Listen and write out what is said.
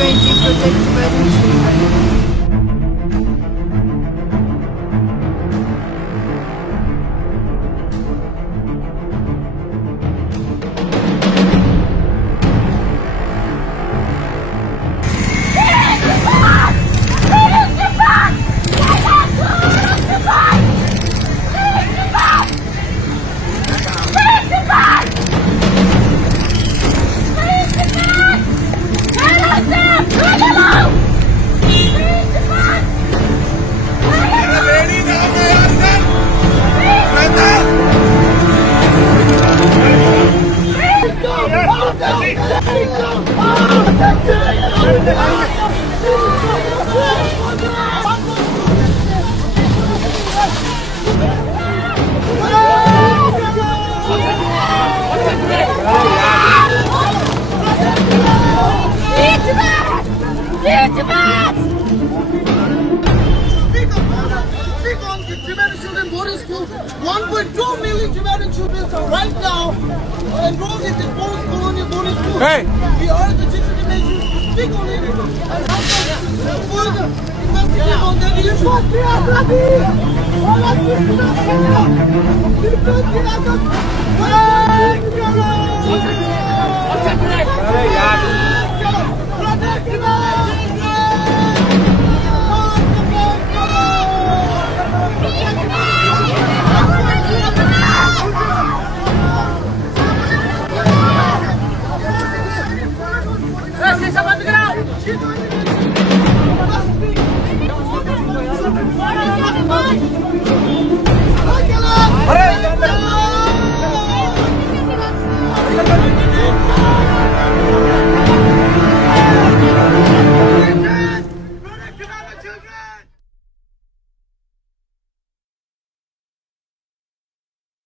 G20 protect Tibetan children. Speak on Tibetan children boarding school. 1.2 million Tibetan children are right now enrolled in the post-colonial boarding school. Hey! We are the G20 nation to speak on it and help us further investigate on that issue. Let's